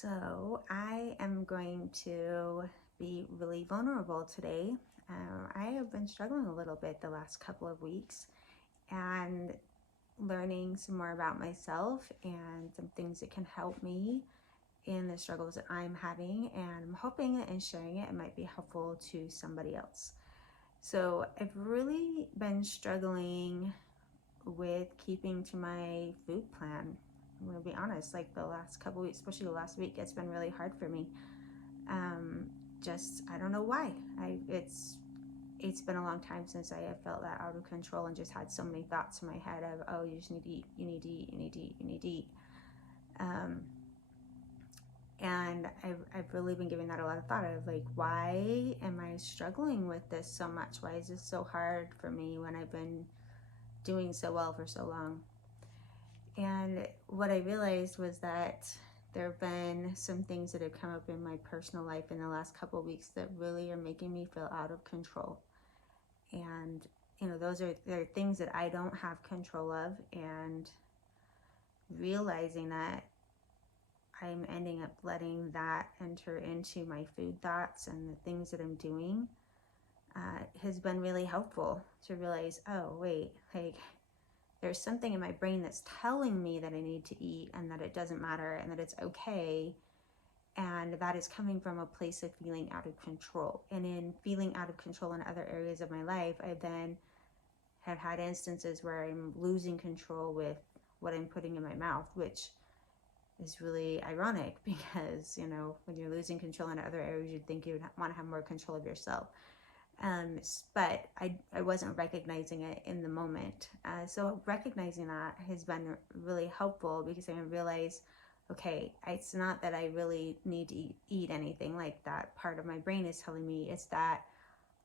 So I am going to be really vulnerable today. I have been struggling a little bit the last couple of weeks and learning some more about myself and some things that can help me in the struggles that I'm having. And I'm hoping that in sharing it, it might be helpful to somebody else. So I've really been struggling with keeping to my food plan. I'm gonna be honest, like the last couple weeks, especially the last week, it's been really hard for me. Um, just I don't know why. It's been a long time since I have felt that out of control and just had so many thoughts in my head of, oh, you just need to eat, you need to eat, you need to eat, you need to eat. Um, and I've really been giving that a lot of thought of like, why am I struggling with this so much? Why is this so hard for me when I've been doing so well for so long? And what I realized was that there have been some things that have come up in my personal life in the last couple of weeks that really are making me feel out of control. And those are they're things that I don't have control of, and realizing that I'm ending up letting that enter into my food thoughts and the things that I'm doing has been really helpful to realize, oh wait, like there's something in my brain that's telling me that I need to eat and that it doesn't matter and that it's okay. And that is coming from a place of feeling out of control. And in feeling out of control in other areas of my life, I then have had instances where I'm losing control with what I'm putting in my mouth, which is really ironic because, when you're losing control in other areas, you'd think you'd want to have more control of yourself. But I wasn't recognizing it in the moment. So recognizing that has been really helpful because I realized, okay, it's not that I really need to eat anything like that. Part of my brain is telling me it's that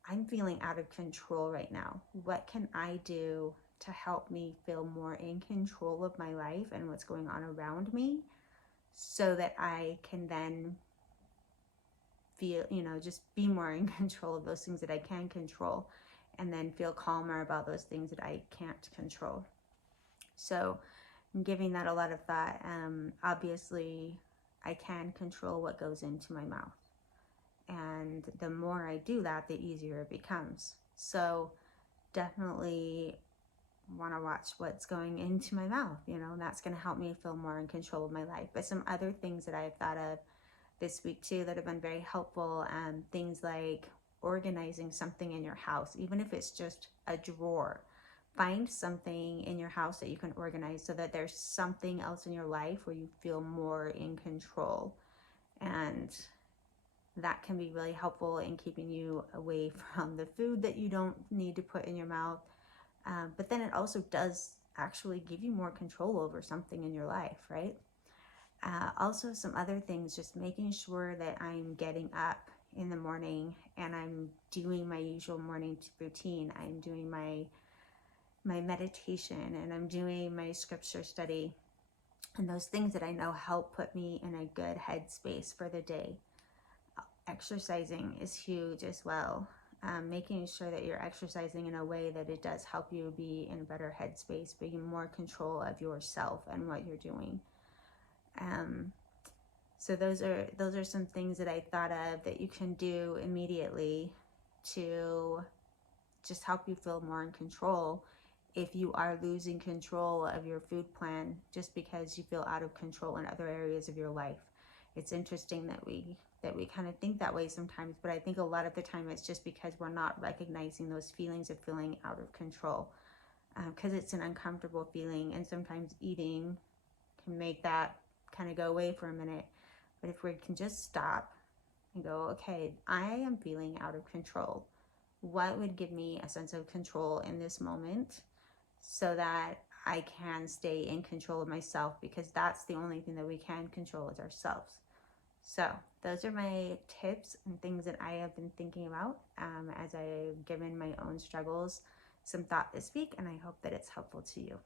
I'm feeling out of control right now. What can I do to help me feel more in control of my life and what's going on around me so that I can then feel, just be more in control of those things that I can control, and then feel calmer about those things that I can't control. So I'm giving that a lot of thought. Obviously, I can control what goes into my mouth. And the more I do that, the easier it becomes. So definitely want to watch what's going into my mouth, that's going to help me feel more in control of my life. But some other things that I've thought of this week too that have been very helpful, things like organizing something in your house, even if it's just a drawer. Find something in your house that you can organize so that there's something else in your life where you feel more in control. And that can be really helpful in keeping you away from the food that you don't need to put in your mouth. But then it also does actually give you more control over something in your life, right? Also, some other things, just making sure that I'm getting up in the morning and I'm doing my usual morning routine. I'm doing my meditation and I'm doing my scripture study, and those things that I know help put me in a good headspace for the day. Exercising is huge as well. Making sure that you're exercising in a way that it does help you be in a better headspace, being more control of yourself and what you're doing. So those are some things that I thought of that you can do immediately to just help you feel more in control if you are losing control of your food plan just because you feel out of control in other areas of your life. It's interesting that we kind of think that way sometimes, but I think a lot of the time it's just because we're not recognizing those feelings of feeling out of control, because it's an uncomfortable feeling, and sometimes eating can make that kind of go away for a minute. But if we can just stop and go, okay, I am feeling out of control. What would give me a sense of control in this moment so that I can stay in control of myself? Because that's the only thing that we can control is ourselves. So those are my tips and things that I have been thinking about as I've given my own struggles some thought this week, and I hope that it's helpful to you.